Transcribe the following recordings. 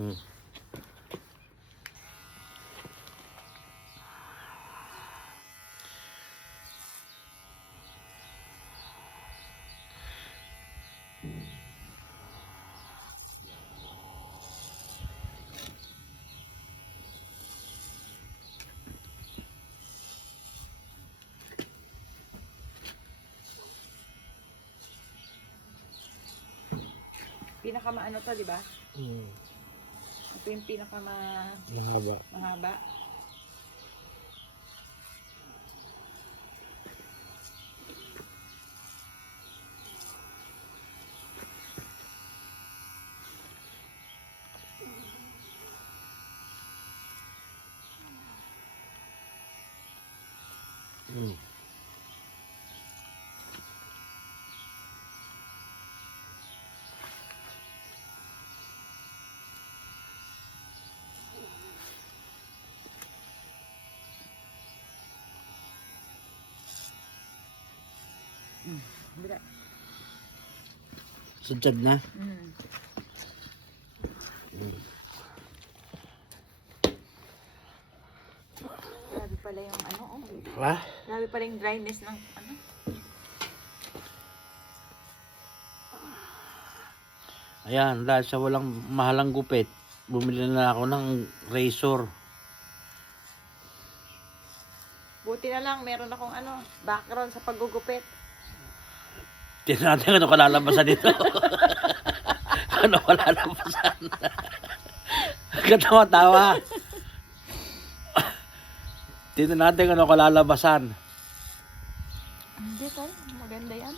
Hmm. Pinakamaano to, di ba? Hmm. Ito yung Mahaba. mahaba. Hmm. Bila. Sudsad na. Mm. Grabe pala yung ano, oh. Ha? Grabe pala yung dryness ng ano. Ayan, dahil sa walang mahalang gupit, bumili na ako ng razor. Buti na lang, meron akong ano, background sa paggugupit. Tignan natin ano kalalabasan dito. Ano kalalabasan? Katawa-tawa. Tignan natin ano kalalabasan. Hindi to, maganda yan.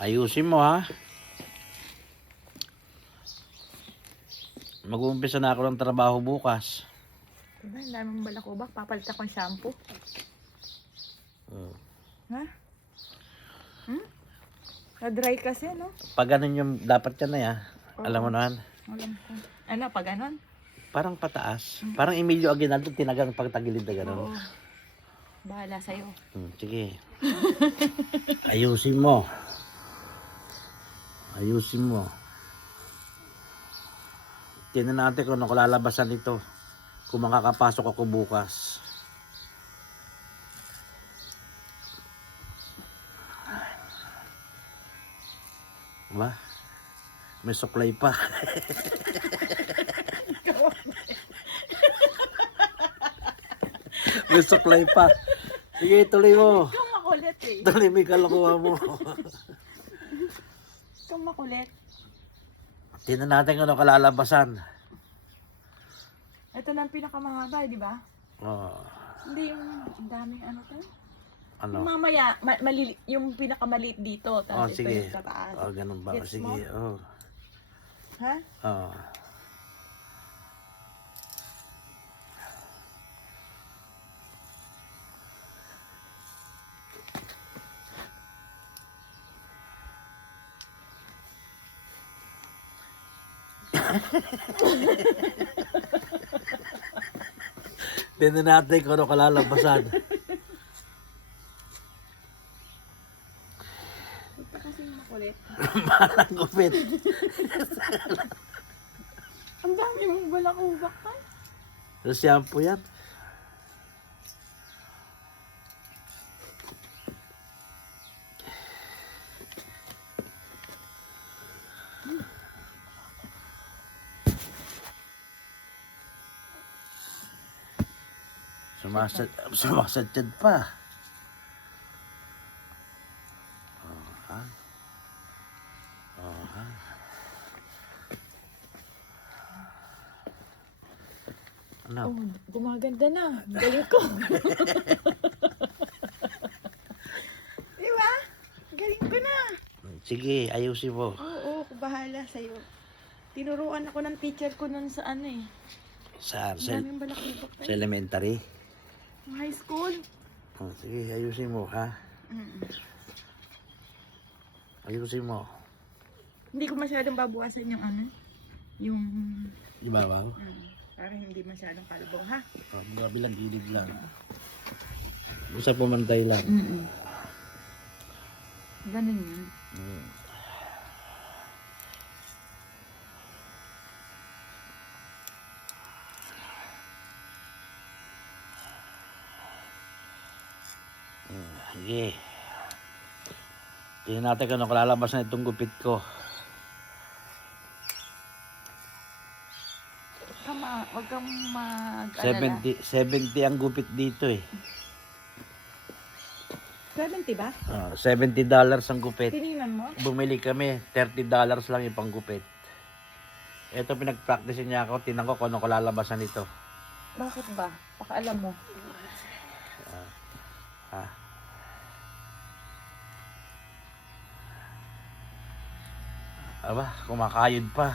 Ayusin mo ha. Mag-uumpisa na ako ng trabaho bukas. Diba, ang daming balakubak, papalit akong shampoo. Ha? Na-dry kasi, no? Pag ganun yung dapat yan na ya. Oo. Alam mo naman. Alam ko. Ano, pag ganon? Parang pataas. Parang Emilio Aguinaldo tinagang pagtagilid na gano'n. Oo. Bahala sa'yo. Sige. Ayusin mo. Ayusin mo. Tingnan natin kung ano kalalabasan nito. Kung makakapasok ako bukas. Ba? May suklay pa. May suklay pa. Sige, tuloy mo. Ikaw makulit eh. Tuloy mo yung kalokohan mo. Ikaw makulit. Tingnan natin kung ano kalalabasan. Ito na ang pinakamahaba, di ba? Oh, Hindi yung daming ano to. ano? Yung mamaya, yung pinakamaliit dito. Oh, Tapos ito sige. yung sa taas. Oh, ganun ba? Gets Sige. mo? Oh. Ha? Oh. Tingnan natin kung ano kalalabasan. Ito kasi makulit. Malang gupit. Ang dami mong balakubak pa. Sa shampoo yan. Sumasadyad pa. Oh, ha? Oh, ha? Ano? Oh, gumaganda na. Galing ko. Di ba? Galing ko na. Sige, ayusin mo. Oo, bahala sa'yo. Tinuruan ako ng teacher ko nun sa ano eh. Sa Ang daming balakubak pa sa elementary. High school. Oh, sige, ayusin mo, ha? Ayusin mo. Hindi ko masyadong babawasan yung ano. Yung... Ibabaw? para hindi masyadong kalbo, ha? Oh, kabilang gilid lang. Basta pumantay lang. Ganun yun. Sige. Tingnan natin kung ano lalabas na itong gupit ko. Huwag kang mag-alala. 70 ang gupit dito eh. 70 ba? $70 ang gupit. Tinignan mo? Bumili kami, $30 lang yung panggupit. Ito pinag-practice niya ako, tinan ko kung ano ko lalabasan nito. Bakit ba? Pakaalam mo. Aba, kumakayod pa.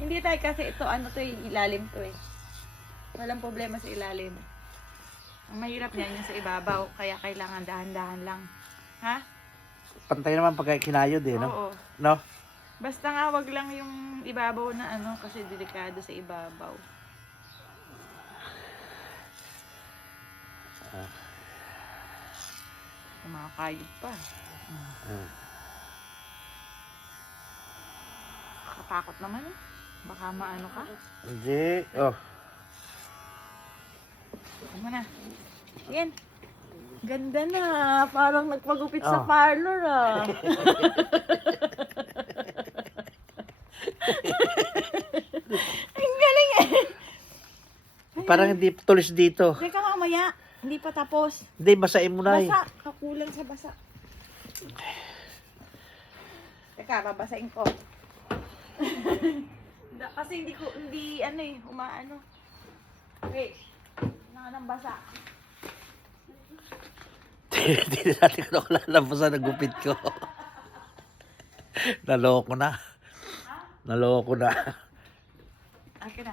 Hindi tayo kasi ito, ano to ilalim to eh. Walang problema sa ilalim. Ang mahirap niyan yung sa ibabaw, kaya kailangan dahan-dahan lang. Ha? Pantay naman pag kinayod eh, no? Oo. No? Basta nga wag lang yung ibabaw na ano, kasi delikado sa ibabaw. Kumakayod pa. Nakatakot naman eh. Baka maano ka. Hindi. Oh. Ano na? Yan. Ganda na. Parang nagpagupit sa Oh. parlor ah. Ang galing eh. Parang hindi tulis dito. Teka mamaya. Hindi pa tapos. Hindi, basahin mo na eh. Basa. Kakulang sa basa. Teka, babasain ko. Kasi hindi ano eh, umaano. Okay. Kailangan ng basa. Hindi natin ko lalabasan ang gupit ko. Naloko na. Naloko na. Akin na.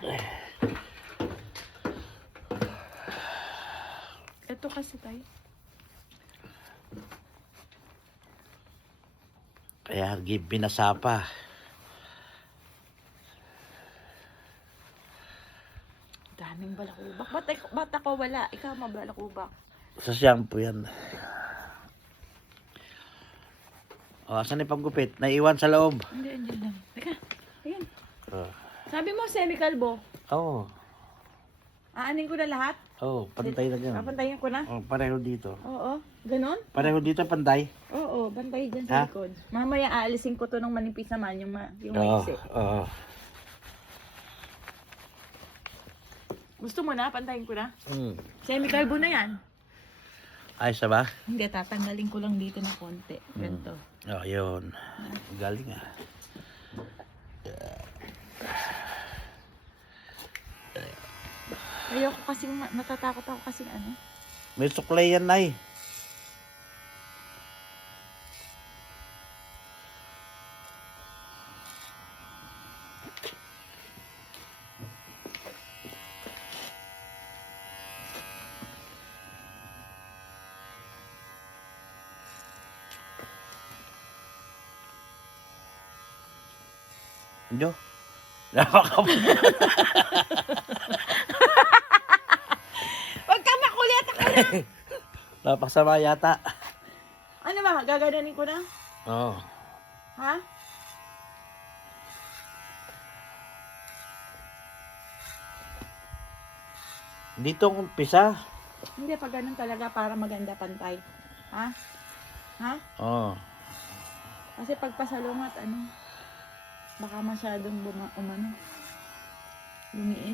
Ito kasi tayo. Kaya binasa pa. Daming balakubak. Ba't ako wala? Ikaw mabalakubak. Sa shampoo yan. O, asan yung panggupit? Naiwan sa loob. Hindi, lang. Teka, ayan. Oh. Sabi mo, semi-kalbo. Oo. Aanin ko na lahat? Oh, pantay na dyan. Papantayin ko na? Oh, pareho dito. Oo. Ganon? Pareho dito, pantay. Oo, bantay dyan Ha? sa likod. Mamaya aalisin ko to ng manipis naman, yung Oo. maiksi. Oo. Gusto mo na? Pantayin ko na? Mm. Semi-kalbo na yan. Ayos na ba? Hindi, tatanggalin ko lang dito na konti. Ganito. Oh, yun. Galing ah. Ayoko kasing, natatakot ako kasing ano. May suklay yan, Nay. Jo. Huwag ka makulit ako na! Napakasama yata. Ano ba? Gagananin ko na? Oo. Ha? Dito ang umpisa. Hindi, pag ganun talaga para maganda pantay. Ha? Ha? Oo. Kasi pag pasalungat, ano, baka masyadong lumiit.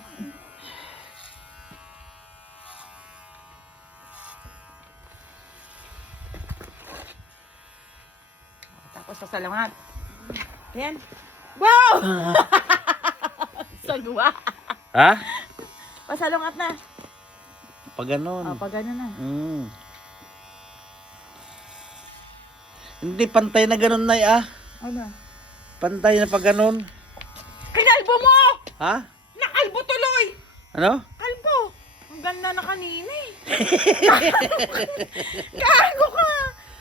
Tapos pasalungat. Yan. Wow! Sagwa. Ha? Pasalungat na. Pag ganun. O, pag ganun na. Hindi, pantay na ganun, Nay, ah. Ano? Pantay na pag ganun. Kinalbo mo! Ha? Nakalbo tuloy! Ano? Kalbo! Ang ganda na kanina eh. Gago ka!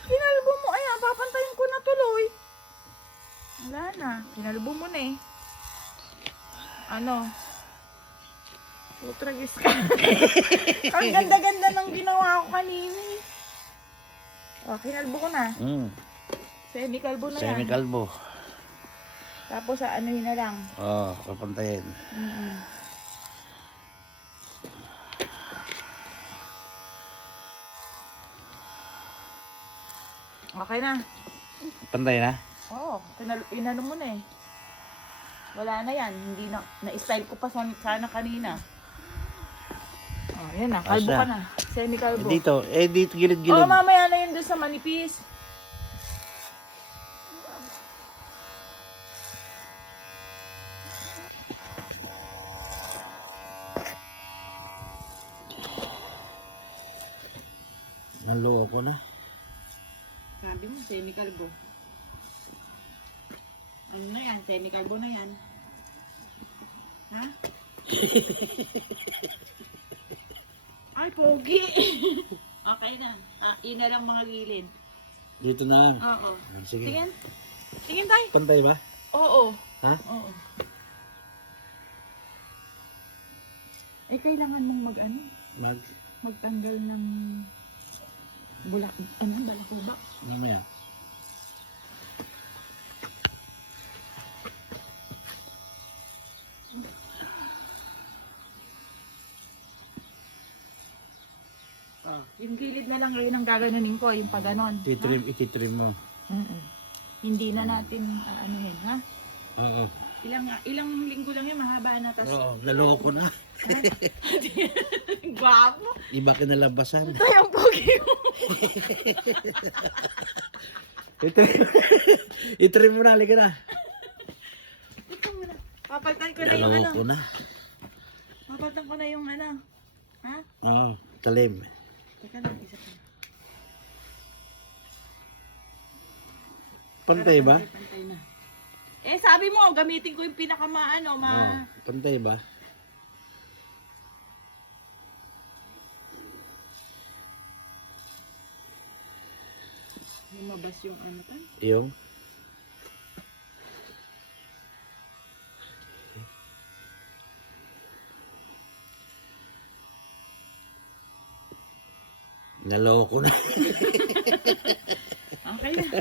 Kinalbo mo. Ayan, papantayin ko na tuloy. Wala na. Kinalbo mo na eh. Ano? Putragis ka. Ang ganda-ganda ng ginawa ko kanina eh. O, kinalbo ko na. Semi-kalbo na yan. Semi-kalbo. Tapos ano yun na lang. Oo, papantayin. Okay na. Pantay na? Oo, inano mo na eh. Wala na yan. Hindi na, na-style ko pa sana kanina. Oh, yan na. Kalbo Asa? ka na. Semi-kalbo. Dito Oo, gilid-gilid. mamaya na yun doon sa manipis. Nalo ako na. Sabi mo, semi-kalbo. Ano na yan? Semi-kalbo na yan. Ha? Ay, pogi! Okay na. Yun na lang mga gilid. Dito na lang. Oo. Sige. Tingin. Tingin tayo. Pantay ba? Oo. Ha? Oo. Eh, kailangan mong magtanggal ng balakubak. Mamaya. Yung gilid na lang ngayon ang gaganunin ko, yung paganon. Ititrim mo. Hindi na natin, ano yun, ha? Oo. Ilang linggo lang yun, mahaba na. Oo, naloko na. Gwapo. Iba kinalabasan. Ito yung pogi mo. Itrim mo na, halika na. Ito muna. Papalitan ko na yung ano. Naloko na. Papalitan ko na yung ano. Ha? Oo, talim. Teka lang, isa pa. Pantay ba? Pantay na. Eh, sabi mo, gamitin ko yung pinakamaano, Oo, pantay ba? Lumabas yung ano to. Yung? Naloko na. Okay na.